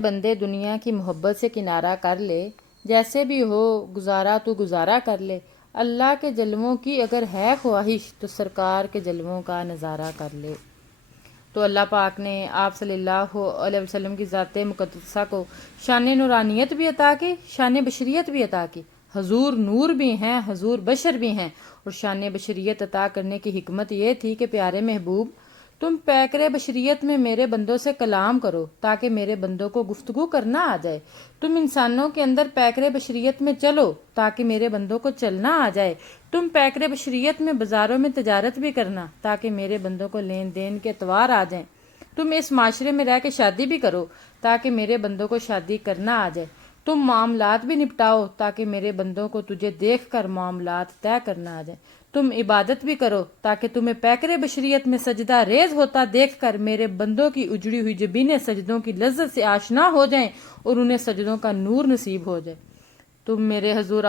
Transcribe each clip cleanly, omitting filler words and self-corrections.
بندے دنیا کی محبت سے کنارہ کر لے، جیسے بھی ہو گزارا تو گزارا کر لے۔ اللہ کے جلووں کی اگر ہے خواہش تو سرکار کے جلووں کا نظارہ کر لے۔ تو اللہ پاک نے آپ صلی اللہ علیہ وسلم کی ذات مقدسہ کو شان نورانیت بھی عطا کی، شان بشریت بھی عطا کی۔ حضور نور بھی ہیں، حضور بشر بھی ہیں، اور شان بشریت عطا کرنے کی حکمت یہ تھی کہ پیارے محبوب تم پیکر بشریت میں میرے بندوں سے کلام کرو تاکہ میرے بندوں کو گفتگو کرنا آ جائے۔ تم انسانوں کے اندر پیکر بشریت میں چلو تاکہ میرے بندوں کو چلنا آ جائے۔ تم پیکر بشریت میں بازاروں میں تجارت بھی کرنا تاکہ میرے بندوں کو لین دین کے اتوار آ جائیں۔ تم اس معاشرے میں رہ کے شادی بھی کرو تاکہ میرے بندوں کو شادی کرنا آ جائے۔ تم معاملات بھی نپٹاؤ تاکہ میرے بندوں کو تجھے دیکھ کر معاملات طے کرنا آ جائے۔ تم عبادت بھی کرو تاکہ تمہیں پیکر بشریت میں سجدہ ریز ہوتا دیکھ کر میرے بندوں کی اجڑی ہوئی جبینیں سجدوں کی لذت سے آشنا ہو جائیں اور انہیں سجدوں کا نور نصیب ہو جائے۔ تم میرے حضور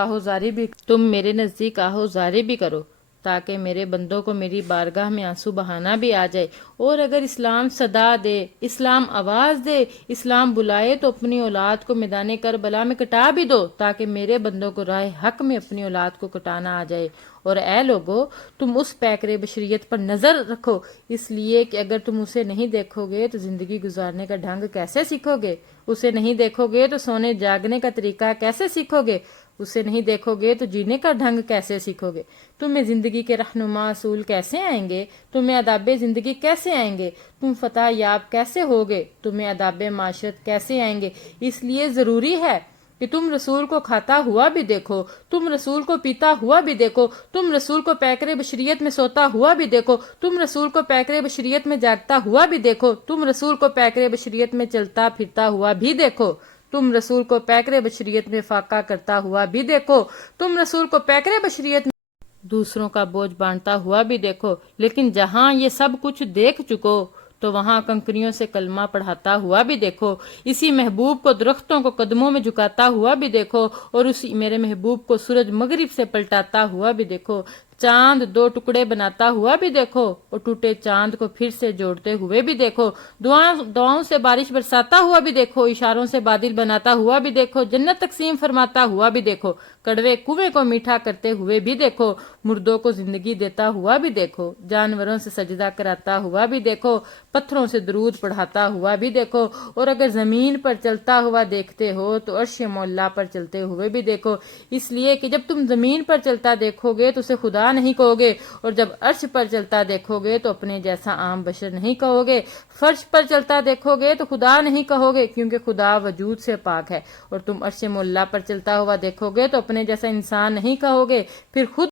تم میرے نزدیک آہو زاری بھی کرو تاکہ میرے بندوں کو میری بارگاہ میں آنسو بہانا بھی آ جائے۔ اور اگر اسلام صدا دے، اسلام آواز دے، اسلام بلائے تو اپنی اولاد کو میدان کربلا میں کٹا بھی دو تاکہ میرے بندوں کو راہ حق میں اپنی اولاد کو کٹانا آ جائے۔ اور اے لوگو تم اس پیکر بشریت پر نظر رکھو، اس لیے کہ اگر تم اسے نہیں دیکھو گے تو زندگی گزارنے کا ڈھنگ کیسے سیکھو گے؟ اسے نہیں دیکھو گے تو سونے جاگنے کا طریقہ کیسے سیکھو گے؟ اسے نہیں دیکھو گے تو جینے کا ڈھنگ کیسے سیکھو گے؟ تمہیں زندگی کے رہنما اصول کیسے آئیں گے؟ تمہیں آداب زندگی کیسے آئیں گے؟ تم فتح یاب کیسے ہوگے؟ تمہیں آداب معاشرت کیسے آئیں گے؟ اس لیے ضروری ہے کہ تم رسول کو کھاتا ہوا بھی دیکھو، تم رسول کو پیتا ہوا بھی دیکھو، تم رسول کو پیکر بشریت میں سوتا ہوا بھی دیکھو، تم رسول کو پیکر بشریت میں جاگتا ہوا بھی دیکھو، تم رسول کو پیکر بشریت میں چلتا پھرتا ہوا بھی دیکھو، تم رسول کو پیکر بشریت میں فاقہ کرتا ہوا بھی دیکھو، تم رسول کو پیکر بشریت میں دوسروں کا بوجھ بانٹتا ہوا بھی دیکھو۔ لیکن جہاں یہ سب کچھ دیکھ چکو تو وہاں کنکریوں سے کلمہ پڑھاتا ہوا بھی دیکھو، اسی محبوب کو درختوں کو قدموں میں جھکاتا ہوا بھی دیکھو، اور اسی میرے محبوب کو سورج مغرب سے پلٹاتا ہوا بھی دیکھو، چاند دو ٹکڑے بناتا ہوا بھی دیکھو اور ٹوٹے چاند کو پھر سے جوڑتے ہوئے بھی دیکھو، دعاؤں سے بارش برساتا ہوا بھی دیکھو، اشاروں سے بادل بناتا ہوا بھی دیکھو، جنت تقسیم فرماتا ہوا بھی دیکھو، کڑوے کنویں کو میٹھا کرتے ہوئے بھی دیکھو، مردوں کو زندگی دیتا ہوا بھی دیکھو، جانوروں سے سجدہ کراتا ہوا بھی دیکھو، پتھروں سے درود پڑھاتا ہوا بھی دیکھو، اور اگر زمین پر چلتا ہوا دیکھتے ہو تو عرش مولا پر چلتے ہوئے بھی دیکھو۔ اس لیے کہ جب تم زمین پر چلتا دیکھو گے تو اسے خدا نہیں کہو گے، اور جب عرش پر چلتا دیکھو گے تو اپنے جیسا عام بشر نہیں کہو گے، فرش پر چلتا دیکھو گے تو خدا نہیں کہو گے کیونکہ خدا وجود سے پاک ہے، اور تم عرش مولا پر چلتا ہوا دیکھو گے تو اپنے جیسا انسان نہیں کہو گے، پھر خود